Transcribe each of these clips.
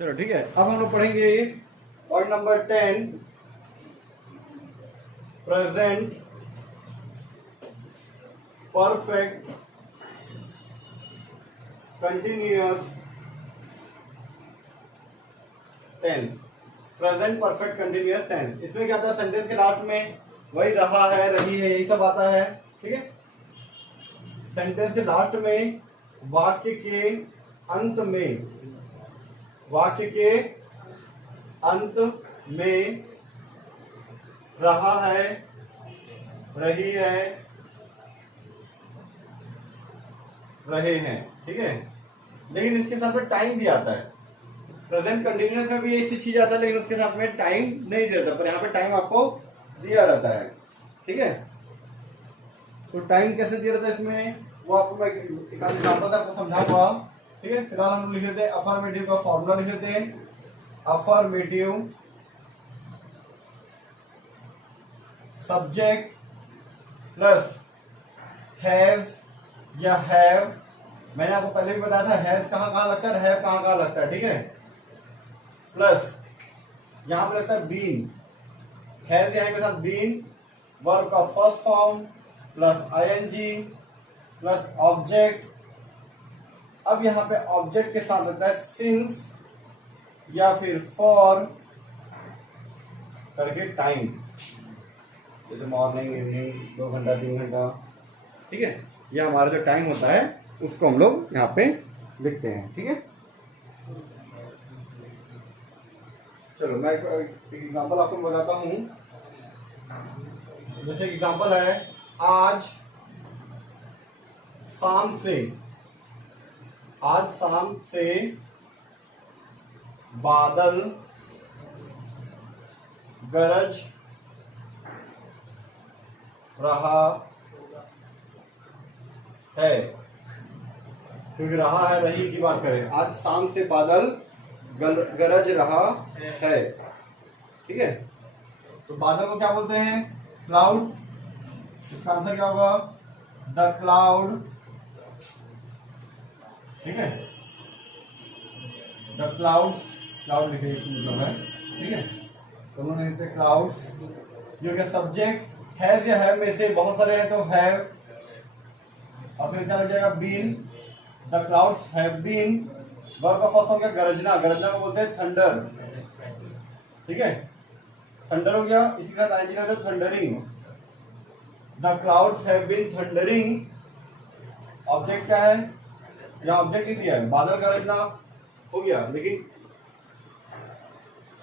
चलो ठीक है। अब हम लोग पढ़ेंगे point number 10, present perfect continuous tense. Present perfect continuous tense, इसमें क्या आता है, सेंटेंस के लास्ट में वही रहा है, रही है, यही सब आता है। ठीक है, सेंटेंस के लास्ट में, वाक्य के अंत में, वाक्य के अंत में रहा है, रही है, रहे हैं। ठीक है, लेकिन इसके साथ में टाइम भी आता है। प्रेजेंट कंटिन्यूअस में भी यही चीज आता है, लेकिन उसके साथ में टाइम नहीं दिया जाता, पर यहाँ पे टाइम आपको दिया रहता है। ठीक है, तो टाइम कैसे दिया रहता है इसमें, वो आपको मैं एक एग्जांपल से आपको समझाऊंगा। ठीक है, फिलहाल हम लिख लेते हैं अफर्मेटिव का फॉर्मूला लिख लेते हैं। अफर्मेटिव सब्जेक्ट प्लस हैज या हैव। मैंने आपको पहले भी बताया था हैज कहाँ कहाँ लगता है, हैव कहाँ कहाँ लगता है। ठीक है, प्लस यहां पर लगता है बीन, हैज यहाँ के साथ बीन, वर्ब का first form plus ING plus object. अब यहां पे ऑब्जेक्ट के साथ लगता है सिंस या फिर फॉर करके टाइम, जैसे मॉर्निंग, इवनिंग, 2 घंटा 3 घंटा। ठीक है, यह हमारा जो टाइम होता है उसको हम लोग यहाँ पे लिखते हैं। ठीक है, चलो मैं एक एग्जांपल आपको बताता हूं। जैसे एग्जांपल है, आज शाम से, आज शाम से बादल गरज रहा है, क्योंकि रहा है, रही की बात करें, आज शाम से बादल गरज रहा है। ठीक है, तो बादल को क्या बोलते हैं, क्लाउड। इसका आंसर क्या होगा, द क्लाउड। ठीक है, द क्लाउड्स, क्लाउड लिखे मतलब है। ठीक है, तो उन्होंने लिखते क्लाउड्स। जो क्या सब्जेक्ट हैज या हैव में से बहुत सारे हैं, तो हैव, और फिर क्या लग जाएगा, been. The clouds have been. Verb का फर्स्ट फॉर्म क्या, गरजना, गरजना को बोलते हैं थंडर। ठीक है, थंडर हो गया, इसी के साथ आईएनजी रहता है thundering. The clouds have been thundering. Object क्या है, यहाँ ऑब्जेक्ट नहीं दिया है, बादल गरजना हो गया, लेकिन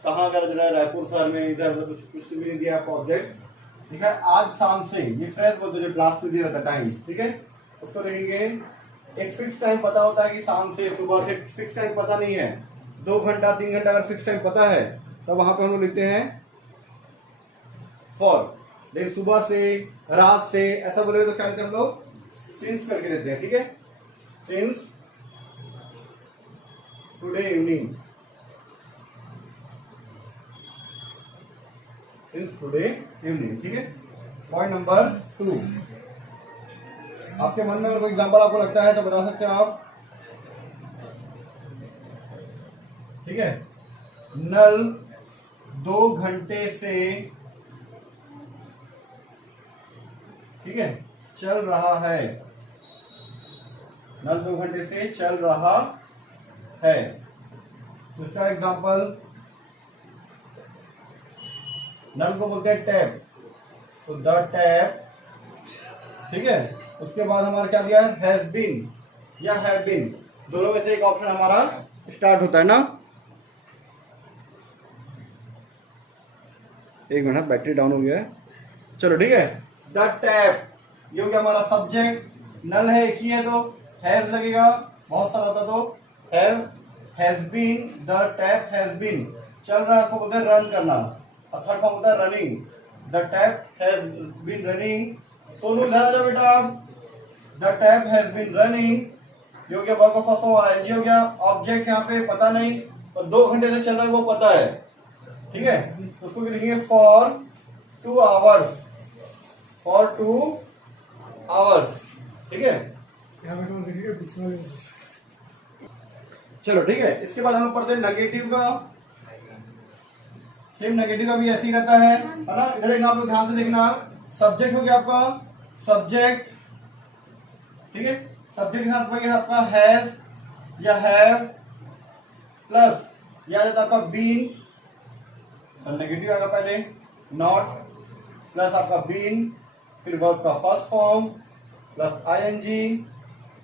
कहाँ गरज रहा है, रायपुर शहर में, इधर कुछ कुछ भी नहीं दिया आपको ऑब्जेक्ट। ठीक है, आज शाम से, ये फ्रेश बोलते हैं जो क्लास में दिया रहता है टाइम। ठीक है, उसको लिखेंगे, एक फिक्स टाइम पता होता है कि शाम से, सुबह से, फिक्स टाइम पता नहीं है, 2 घंटा 3 घंटा अगर फिक्स टाइम पता है तब वहां पे हम लोग लिखते हैं फॉर। लेकिन सुबह से, रात से ऐसा बोलेगा तो क्या लिखते हैं हम लोग, सिंस करके देते हैं। ठीक है, since today evening, since today evening. ठीक है, पॉइंट नंबर 2। आपके मन में अगर कोई एग्जाम्पल आपको लगता है तो बता सकते हो आप। ठीक है, नल 2 घंटे से, ठीक है, चल रहा है, नल 2 घंटे से चल रहा है। उसका एग्जाम्पल, नल को बोलते हैं टैप, तो द टैप। ठीक है, उसके बाद हमारा क्या दिया, हैज बीन या हैव बीन, दोनों में से एक ऑप्शन हमारा स्टार्ट होता है ना। एक मिनट, बैटरी डाउन हो गया है। चलो ठीक है, द टैप, ये हो गया हमारा सब्जेक्ट। नल है, एक ही है तो हैज लगेगा, बहुत सारा होता तो have, has been, the tap has been. चल रहा है, उसको बोलते हैं रन करना, और थर्ड फॉर्म होता है running. The tap has been running. Sonu इधर आ जाओ बेटा आप। The tap has been running, जो गया वर्ब का फर्स्ट फॉर्म और आईएनजी हो गया। ऑब्जेक्ट यहाँ पे पता नहीं, और 2 घंटे से चल रहा है वो पता है। ठीक है, तो उसको लिखेंगे फॉर 2 आवर्स, फॉर 2 आवर्स। ठीक है, चलो ठीक है, इसके बाद हम लोग पढ़ते हैं नेगेटिव का। सेम नेगेटिव का भी ऐसे ही रहता है ना। इधर देखना आप लोग ध्यान से देखना, सब्जेक्ट हो गया आपका सब्जेक्ट, ठीक है, सब्जेक्ट के साथ वही आपका हैज या हैव प्लस या जाता आपका बीन, तो नेगेटिव आएगा पहले नॉट प्लस आपका बीन, फिर वर्ब का first form plus ING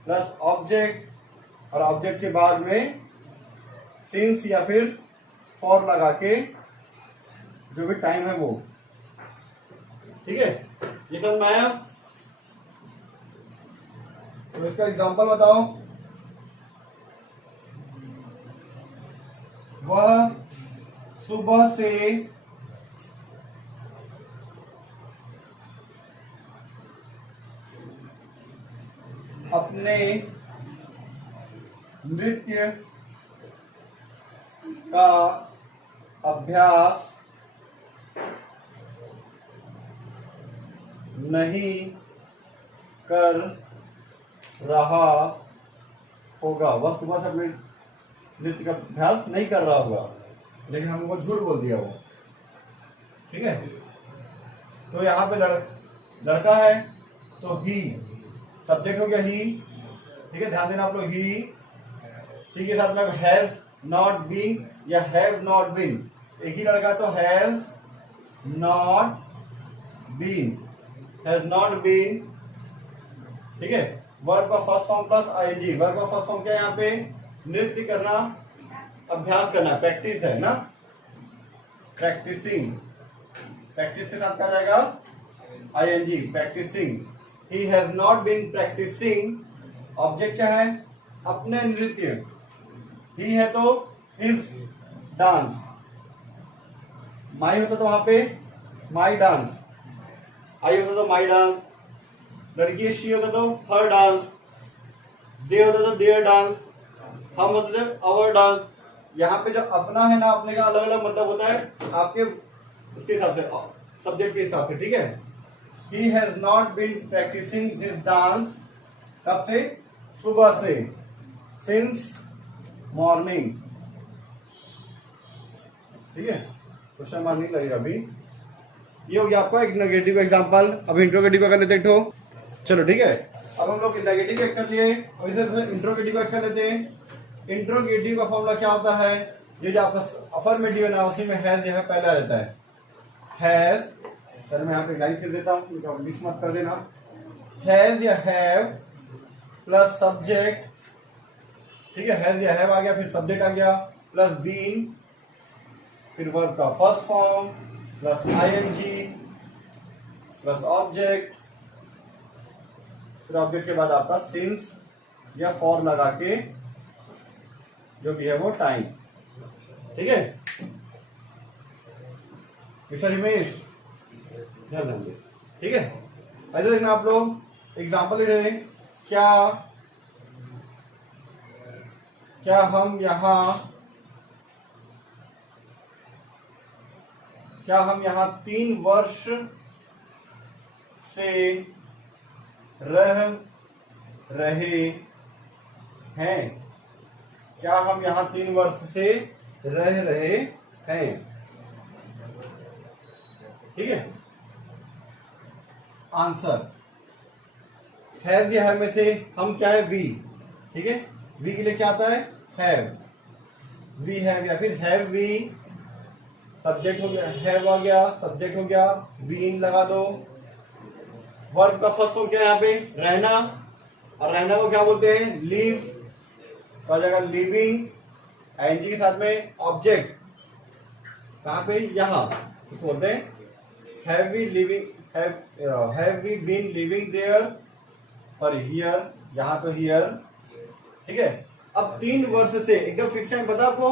plus object, और ऑब्जेक्ट के बाद में सिंस या फिर फॉर लगा के जो भी टाइम है वो, ठीक है। ये समझ में आया? तो इसका एग्जांपल बताओ। वह सुबह से अपने नृत्य का अभ्यास नहीं कर रहा होगा। वह सुबह से अपने नृत्य का अभ्यास नहीं कर रहा होगा, लेकिन हमको झूठ बोल दिया वो, ठीक है। तो यहाँ पे लड़का है तो ही सब्जेक्ट हो गया ही, ठीक है, ध्यान देना आप लोग ही, ठीक है, साथ में हैज नॉट बीन या हैव नॉट बीन, एक ही लड़का तो has not been, has not been, ठीक है। वर्ब का first form plus ING, verb का फर्स्ट फॉर्म क्या है यहाँ पे? नृत्य करना, अभ्यास करना, प्रैक्टिस है ना, प्रैक्टिसिंग, प्रैक्टिस के साथ क्या जाएगा? ING, practising. ही has not been practising, object क्या है? अपने नृत्य, ही है तो हिज डांस, माई होता तो वहां पे माई डांस, आई होता तो माई डांस, लड़की शी होता तो हर डांस, दे होता तो देयर डांस, हम होते थे अवर डांस। यहाँ पे जो अपना है ना, अपने का अलग अलग मतलब होता है आपके उसके हिसाब से, सब्जेक्ट के हिसाब से, ठीक है। ही has not been practising this dance, कब से? सुबह से, सिंस मॉर्निंग, ठीक है, क्वेश्चन मार्क नहीं लगेगा अभी। ये हो गया आपका एक नेगेटिव एग्जांपल। अब इंट्रोगेटिव का कर लेते हैं। चलो ठीक है, अब हम लोग नेगेटिव एक कर लिए, अब इसे इंट्रोगेटिव एक कर लेते हैं। इंट्रोगेटिव का फॉर्मूला क्या होता है? ये जो आपका अफर्मेटिव है ना, उसी में हैज जो है पहले आ जाता है, हैज। चलो मैं यहाँ पे लाइन खींच देता हूँ, मिक्स मत कर देना। हैज या हैव प्लस सब्जेक्ट, ठीक है, हैज या हैव आ गया, फिर सब्जेक्ट आ गया प्लस बीन, फिर वर्ब का first form plus ING plus object, फिर ऑब्जेक्ट के बाद आपका सिंस या फॉर लगा के जो भी है वो टाइम, ठीक है। मिस्टर हिमेश ध्यान देंगे, ठीक है। ऐसे देखना आप लोग एग्जाम्पल ले रहे, क्या हम यहाँ 3 वर्ष से रह रहे हैं? क्या हम यहाँ 3 वर्ष से रह रहे हैं? ठीक है। आंसर हैव या हैव में से हम क्या है? वी, ठीक है। वी के लिए क्या आता है? हैव, वी हैव या फिर हैव वी, सब्जेक्ट हो गया, हैव आ गया, सब्जेक्ट हो गया, बीन लगा दो। वर्ब का फर्स्ट फॉर्म क्या है यहाँ पे? रहना, और रहना को क्या बोलते हैं? लीव, तो आ जाएगा लिविंग, आईएनजी के साथ में ऑब्जेक्ट कहाँ पे? यहाँ, इसको बोलते हैं have we living, have we been living there, और हियर, यहाँ तो हियर, ठीक है। अब 3 वर्ष से एकदम फिक्स टाइम पता आपको,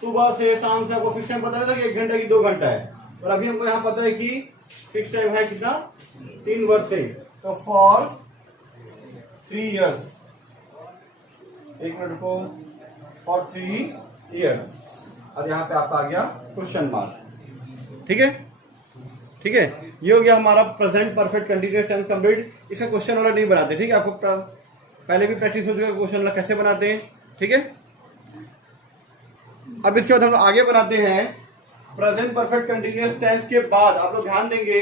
सुबह से शाम से आपको फिक्स टाइम पता रहता है कि 1 घंटा की 2 घंटा है, और अभी हमको यहाँ पता है कि फिक्स टाइम है कितना? 3 वर्ष से, तो फॉर 3 इयर्स, 1 मिनट को, फॉर 3 इयर्स, और यहाँ पे आपका आ गया क्वेश्चन मार्क, ठीक है, ठीक है। ये हो गया हमारा present perfect continuous tense complete. इसका क्वेश्चन वाला नहीं बनाते, ठीक है, आपको पहले भी प्रैक्टिस हो चुका है क्वेश्चन वाला कैसे बनाते हैं, ठीक है। अब इसके बाद हम लोग आगे बनाते हैं प्रेजेंट परफेक्ट कंटिन्यूअस टेंस के बाद आप लोग ध्यान देंगे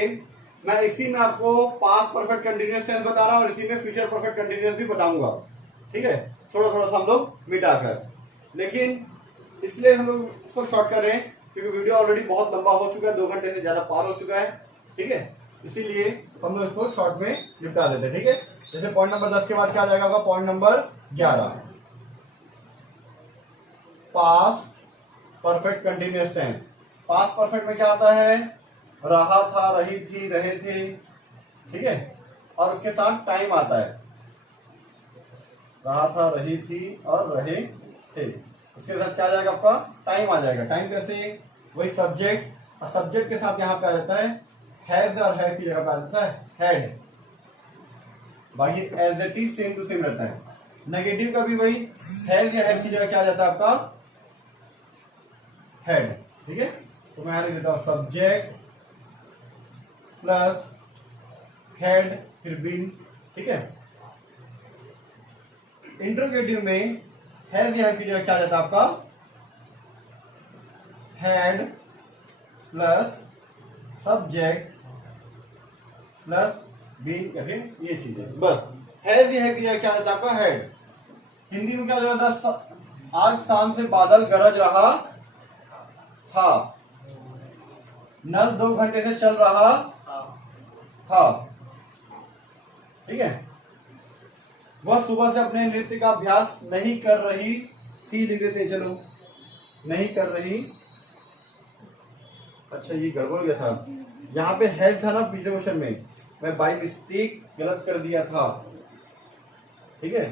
मैं इसी में आपको पास्ट परफेक्ट कंटिन्यूअस टेंस बता रहा हूं और इसी में फ्यूचर परफेक्ट कंटिन्यूअस भी बताऊंगा, ठीक है, थोड़ा थोड़ा सा हम लोग मिटाकर। लेकिन इसलिए हम लोग इसको शॉर्ट कर रहे हैं क्योंकि वीडियो ऑलरेडी बहुत लंबा हो चुका है, 2 घंटे से ज्यादा पार हो चुका है, ठीक है, इसीलिए हम लोग इसको शॉर्ट में निपटा देते हैं, ठीक है। जैसे पॉइंट नंबर 10 के बाद क्या आ जाएगा, point number 11 past perfect continuous tense. Past perfect में क्या आता है, रहा था, रही थी, रहे थे, ठीक है, और उसके साथ टाइम आता है, रहा था, रही थी और रहे थे, उसके साथ क्या आ जाएगा आपका, टाइम आ जाएगा। टाइम कैसे, वही सब्जेक्ट और सब्जेक्ट के साथ यहाँ पे आ जाता है हैज और है की जगह पे आ जाता है हैड, बाकी as it is same to same रहता है। नेगेटिव का भी वही हैज या हैव की जगह क्या आ जाता है आपका हेड, ठीक है। तो मैं यहां लिख देता हूं सब्जेक्ट प्लस हेड फिर बीन, ठीक है। इंट्रोगेटिव में हैज या हैव की जगह क्या आ जाता है आपका had plus subject plus been करके ये चीजें, बस हैज या हैव की जगह क्या आ जाता है आपका हेड। हिंदी में क्या हो जाता है, आज शाम से बादल गरज रहा था, नल 2 घंटे से चल रहा था, ठीक है। वह सुबह से अपने नृत्य का अभ्यास नहीं कर रही थी, लिख देते चलो, नहीं कर रही, अच्छा ये गड़बड़ हो गया था, यहाँ पे हेड था ना पिछले क्वेश्चन में, मैं बाई मिस्टेक गलत कर दिया था, ठीक है,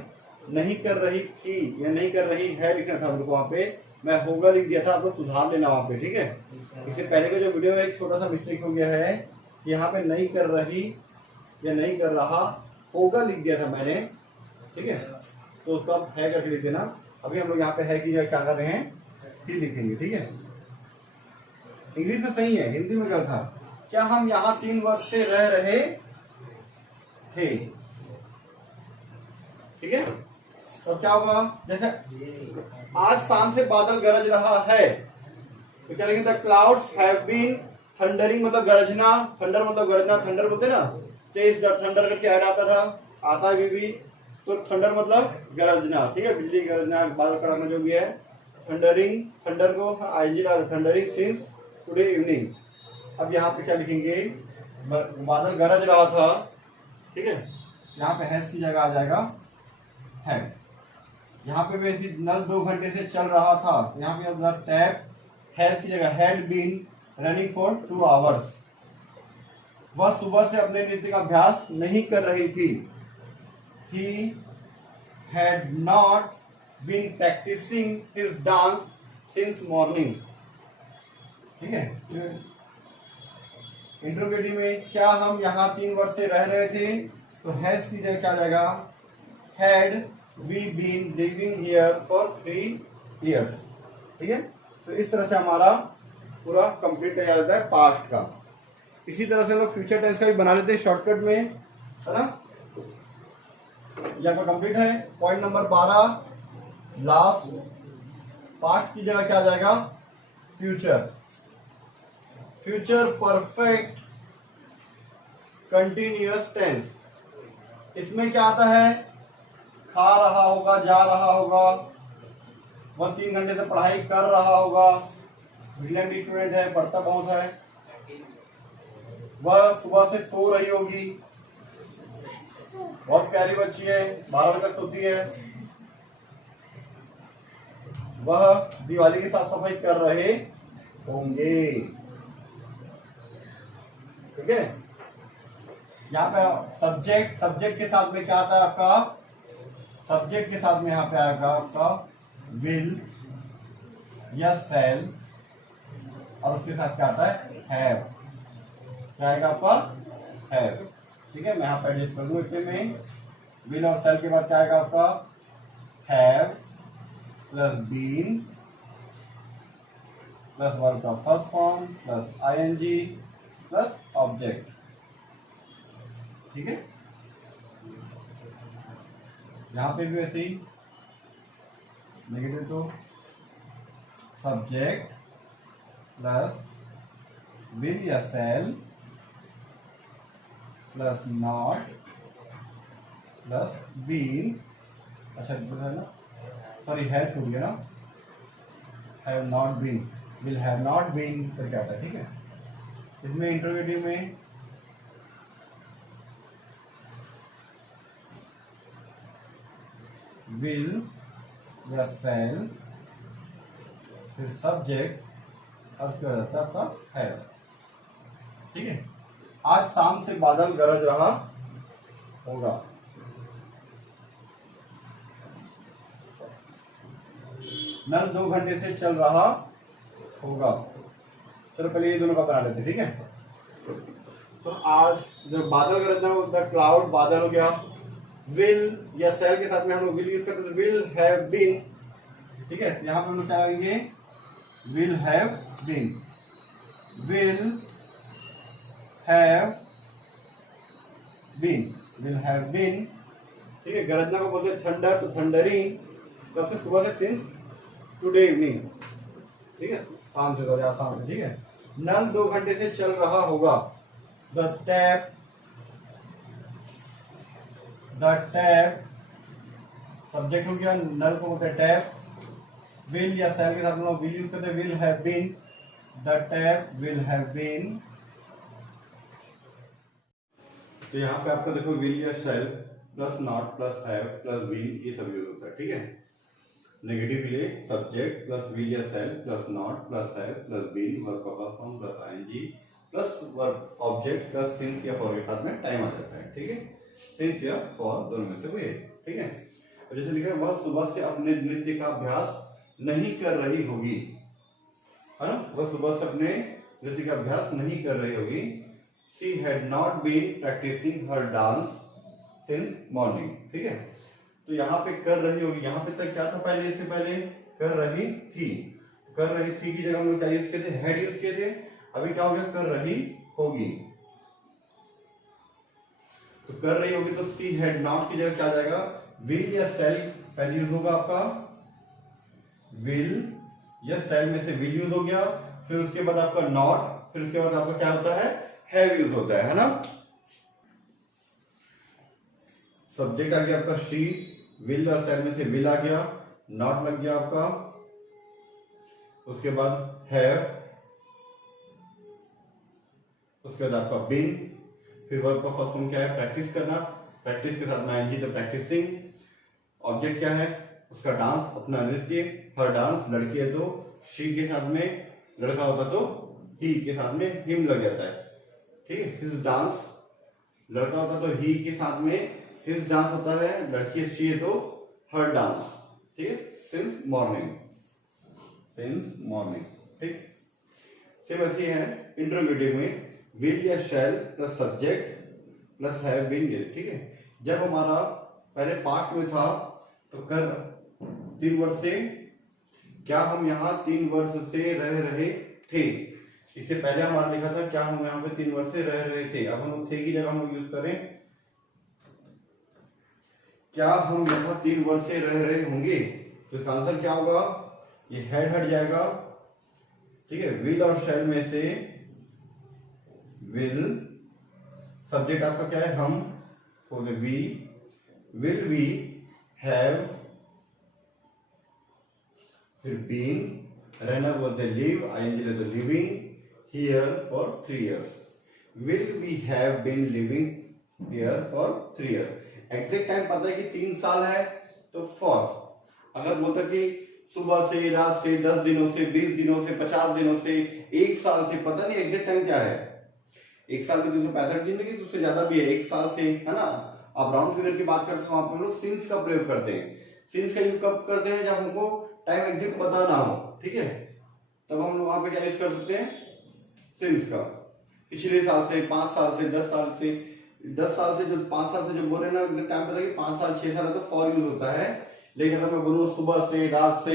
नहीं कर रही थी या नहीं कर रही है लिखना था हमको, वहां पे मैं होगा लिख दिया था, आप लोग सुधार लेना वहां पे, ठीक है। इससे पहले का जो वीडियो में एक छोटा सा मिस्टेक हो गया है, यहाँ पे नहीं कर रही या नहीं कर रहा होगा लिख दिया था मैंने, ठीक है, तो उसको आप है करके लिख देना। अभी हम लोग यहाँ पे है की जगह क्या कर रहे हैं, थी लिखेंगे, ठीक है। इंग्लिश में सही है, हिंदी में गलत था। क्या हम यहाँ 3 वर्ष से रह रहे थे, ठीक है। तो क्या होगा, जैसे आज शाम से बादल गरज रहा है तो क्या लिखेंगे, the clouds have been thundering, मतलब गरजना, थंडर मतलब गरजना, थंडर बोलते ना, तेज थंडर करके ऐड आता था, आता है भी, तो थंडर मतलब गरजना, ठीक है, बिजली गरजना, बादल कड़कना जो भी है, थंडरिंग, थंडर को आईजी ला, थंडरिंग सिंस टुडे इवनिंग। अब यहाँ पे क्या लिखेंगे, बादल गरज रहा था, ठीक है, यहाँ पे हैज की जगह आ जाएगा हैड। यहाँ पे वैसे नल 2 घंटे से चल रहा था, यहाँ पे टैप हैज की जगह had been running for 2 hours. वह सुबह से अपने नृत्य का अभ्यास नहीं कर रही थी, he had not been practicing his dance since morning, ठीक है। इंट्रोगेटिव में क्या हम यहाँ 3 वर्ष से रह रहे थे, तो हैज की जगह क्या जाएगा, had we been living here for 3 years, ठीक है। तो इस तरह से हमारा पूरा कंप्लीट किया जाता है पास्ट का। इसी तरह से लोग फ्यूचर टेंस का भी बना लेते हैं शॉर्टकट में, है ना। यहाँ पर कंप्लीट है। पॉइंट नंबर 12 लास्ट, पास्ट की जगह क्या आ जाएगा, future, future perfect continuous tense. इसमें क्या आता है, खा रहा होगा, जा रहा होगा, वह 3 घंटे से पढ़ाई कर रहा होगा, ब्रिलियंट स्टूडेंट है, पढ़ता बहुत है, वह सुबह से सो रही होगी, बहुत प्यारी बच्ची है, 12 बजे तक सोती है, वह दिवाली की साफ सफाई कर रहे होंगे, ठीक है। यहाँ पे सब्जेक्ट, सब्जेक्ट के साथ में क्या आता है आपका, सब्जेक्ट के साथ में यहाँ पे आएगा आपका विल या सेल, और उसके साथ क्या आता है हैव, क्या आएगा आपका हैव, ठीक है। मैं यहाँ पे एडजस्ट कर दूँ इतने में, विल और सेल के बाद क्या आएगा आपका have plus been plus verb का first form plus ING plus object, ठीक है। यहाँ पे भी वैसे ही नेगेटिव तो सब्जेक्ट प्लस विल या shall plus not plus been, अच्छा है ना, सॉरी हैव छूट गया ना, have not been, will have not been करके आता है, ठीक है। इसमें इंटरोगेटिव में विल या सेल फिर सब्जेक्ट अब क्या हो जाता है आपका हैव, ठीक है। आज शाम से बादल गरज रहा होगा, नल 2 घंटे से चल रहा होगा। चलो पहले ये दोनों का बना लेते, ठीक है। तो आज जो बादल गरजना, द क्लाउड बादल हो गया। विल या सेल के साथ में हम लोग विल यूज करते हैं, विल हैव बीन, ठीक है। यहां पे हम लोग क्या लगेंगे, will have been, will have been, will have been, ठीक है। गरजना को बोलते हैं थंडर, तो थंडरिंग कब से, सुबह से, सिंस टुडे इवनिंग, ठीक है, शाम से, तो शाम से, ठीक है। नल 2 घंटे से चल रहा होगा, द टैप सब्जेक्ट हो गया, नल को बोलते हैं टैप। विल या सेल के साथ हम लोग विल यूज करते हैं, will have been, the tap will have been. तो यहाँ पे आपको देखो विल या shall plus not plus have plus been ये सब यूज होता है, ठीक है। नेगेटिव के लिए सब्जेक्ट प्लस विल या shall plus not plus have plus been, verb का first form plus ING plus verb object plus since या फॉर के साथ में टाइम आ जाता है, ठीक है। सिंस या फॉर दोनों में से कोई है, ठीक है। और जैसे लिखा है वह सुबह से अपने नृत्य का अभ्यास नहीं कर रही होगी, है ना, वह सुबह से अपने नृत्य का अभ्यास नहीं कर रही होगी। She had not been practising her dance since morning, ठीक है। तो यहाँ पे कर रही होगी, यहाँ पे तक क्या था पहले, इससे पहले कर रही थी, कर रही थी की जगह हम लोग क्या यूज किए थे, हैड यूज किए थे। अभी क्या हो गया, कर रही होगी, तो कर रही होगी तो सी हैड नॉट की जगह क्या आ जाएगा, विल या सेल पहले यूज होगा आपका, विल या सेल में से विल यूज हो गया, फिर उसके बाद आपका नॉट, फिर उसके बाद आपका क्या होता है, हैव यूज होता है ना। सब्जेक्ट आ गया आपका शी, विल और सेल में से विल आ गया, नॉट लग गया आपका, उसके बाद हैव, उसके बाद आपका बीन, फिर वर्ब का फर्स्ट फॉर्म क्या है, प्रैक्टिस करना, प्रैक्टिस के साथ में आएंगी तो प्रैक्टिसिंग। ऑब्जेक्ट क्या है, उसका डांस, अपना नृत्य, हर डांस, लड़की है तो शी के साथ में लड़का होता तो ही के साथ में हिम लग जाता है, ठीक है। हिज डांस, लड़का होता तो ही के साथ में हिज डांस होता है, लड़की शी है तो हर डांस, ठीक है। सिंस मॉर्निंग, सिंस मॉर्निंग, ठीक। सेम ऐसे है इंटरोगेटिव में, विल या shall plus subject plus have been, ठीक है। जब हमारा पहले पास्ट में था तो कर 3 वर्ष से, क्या हम यहाँ 3 वर्ष से रह रहे थे, इससे पहले हमारा लिखा था क्या हम यहाँ पे 3 वर्ष से रह रहे थे, अब हम लोग थे की जगह हम लोग यूज करें क्या हम यहाँ 3 वर्ष से रह रहे होंगे, तो इसका आंसर क्या होगा, ये हेड हट जाएगा, ठीक है। विल और शैल में से विल, सब्जेक्ट आपका क्या है, हम, तो वी, विल वी हैव, फिर बीन, रहना बोलते लिव, आईएनजी ले तो living here for 3 years, will we have been living here for 3 years. Exact time पता है कि 3 साल है तो फॉर, अगर बोलता कि सुबह से, रात से, 10 दिनों से, 20 दिनों से, 50 दिनों से, 1 साल से, पता नहीं एग्जैक्ट टाइम क्या है। 1 साल में 365 दिन नहीं, उससे ज्यादा भी है, 1 साल से, है ना। आप राउंड फिगर की बात करते हो, वहां पर हम लोग सिंस का प्रयोग करते हैं। सिंस का यूज कब करते हैं, जब हमको टाइम एग्जैक्ट पता ना हो, ठीक है, तब हम लोग वहां पे क्या यूज कर सकते हैं, सिंस का। पिछले साल से, 5 साल से, 10 साल से, 10 साल से, जो 5 साल से जो बोल रहे ना, एग्जैक्ट टाइम पता है कि 5 साल 6 साल है तो फॉर यूज होता है। लेकिन अगर मैं बोलूँ सुबह से, रात से,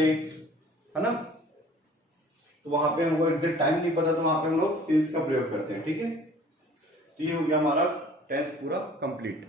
है ना, तो वहां पे हमको एग्जैक्ट टाइम नहीं पता, तो वहां पे हम लोग सिंस का प्रयोग करते हैं, ठीक है। तो ये हो गया हमारा टेंस पूरा कंप्लीट।